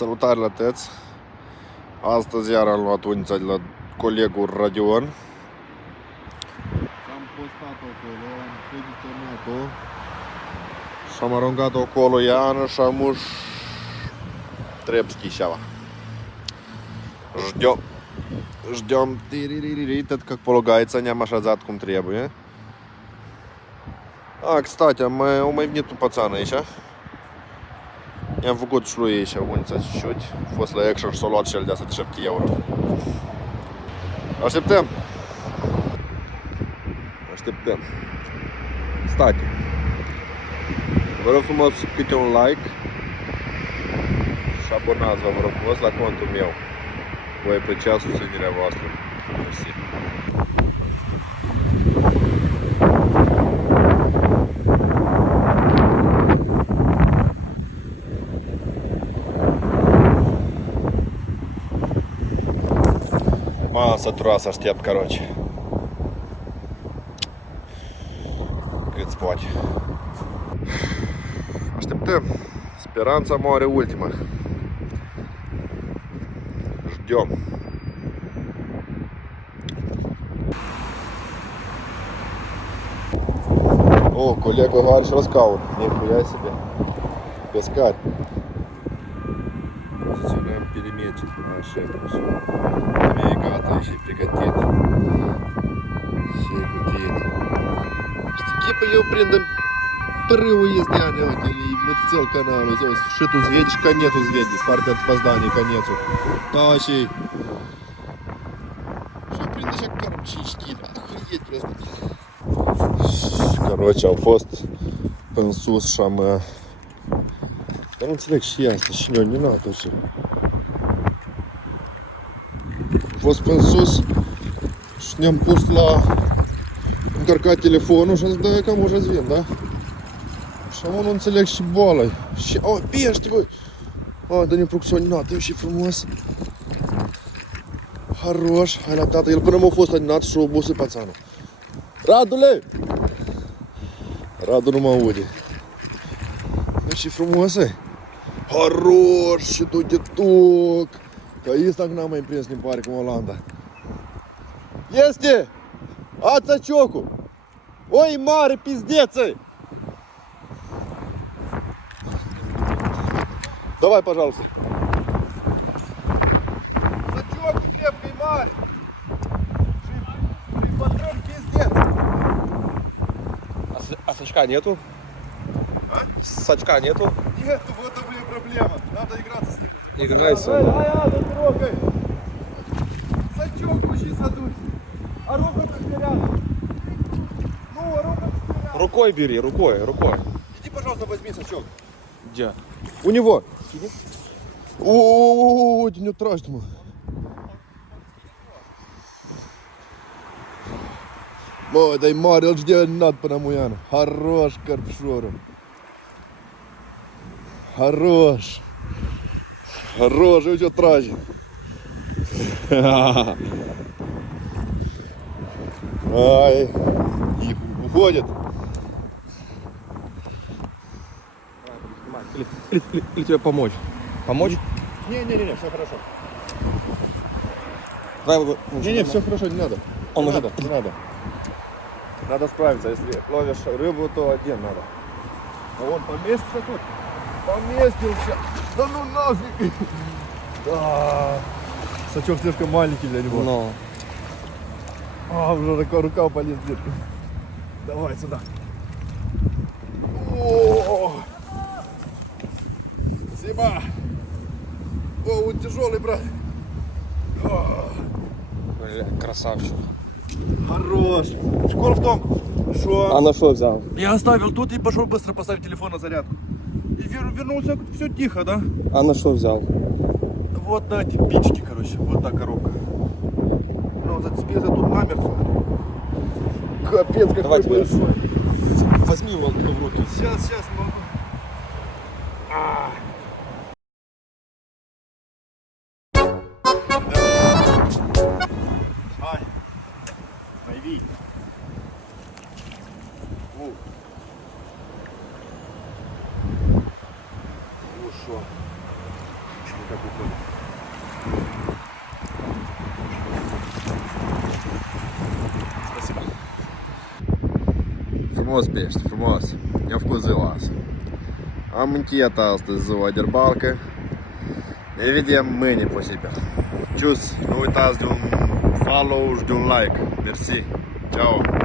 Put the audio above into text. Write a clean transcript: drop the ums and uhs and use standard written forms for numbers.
Salutare la tăți! Astăzi iar am luat unița de la colegul Radion. Am postat-o acolo, am poziționat-o și am aruncat-o acolo Iana și am uș трепский Ждем, этот как полагается, не машазат cum trebuie. Кстати, у mai venit un pățan aici. I-am făcut și lui aici unița чуть-чуть. A fost la Action și s-a luat cel de asta de 7 euro. Așteptăm. Kстати, vă rog frumos câte un like și abonați-vă, vă rog frumos, la contul meu. Voi aprecia susținerea voastră. Mersi. M-am săturat să aștept, короче. Cât poate. Așteptăm. Speranța moare ultima. Ждем. О, коллега говорит, что раскаут. Нихуя себе. Пескарь. Позиционируем переметчик. Хорошо. Навигатор еще приготовит. Все гудели. Типа ее прям перриву ездяне или мотоцикл каналу. Что тут зведешь, конец зведешь. Партия опоздания, конец. Тащи. Что принесешь кормчички? Охуеть просто. Короче, а fost în sus și am... Dar nu înțeleg și asta, și eu, nu tot ce. A fost pe sus și ne-am pus la încărcat telefonul și am zis, da, cam așa vin, da? Și am nu înțeleg și boala. Și, pește, băi! Dar ne frucționat, și frumos. Haroș, hai la tata, el până m-a fost adinat și a obosit pațanul. Radule! Radu nu mă aude. Nu și frumos e. Haroș, și tu de toc. Că ăsta n-am mai prins, mi pare, cum Olanda. Este! Ața ciocul! Oi, mare pizdeță! Давай, пожалуйста. Сачок крепкий, мare. И патрон пиздец. А сачка нету? Сачка нету? Нету, вот это, блин, проблема. Надо играться с ним. Играйся. Ай, трогай. Сачок очень задуй. А руку как рядом. Ну, а руку как рядом. Рукой бери, рукой. Иди, пожалуйста, возьми сачок. Где? У него. О, не трожь ему. Mă, dar-i mare, îl știa înalt până muiană. Haroș, cărpșorul. Haroș. Haroș, uite ce trage. Ай, и уходит. Или тебе помочь? Помочь? Не, все хорошо. Давай, Не, все хорошо, не надо. Он не уже... надо, не надо. Надо справиться, если ловишь рыбу, то один надо. А он поместится тут? Поместился. Да ну нафиг. Да. Сачок слишком маленький для него. Но. Уже такая рука полез в дырку. Давай сюда. О! Спасибо. О, он тяжелый, брат. Бля, красавчик. Хорош. Школ в том, что... А на что взял? Я оставил тут и пошел быстро поставить телефон на зарядку. И вернулся, все тихо, да? А на что взял? Вот на эти пички, короче, вот та коробка. Ну, зацепился тут намертво. Капец, какой Давай тебе. большой. Возьми его в руки. Сейчас могу. Ай, найди. Ну что? так уходит. Спасибо. Frumos pești, frumos. Mi-a făcut ziua asta. Am încheiat astăzi ziua de barcă. Ne vedem mâine posibil. Cius, nu uitați de un follow și de un like. Mersi. Ciao.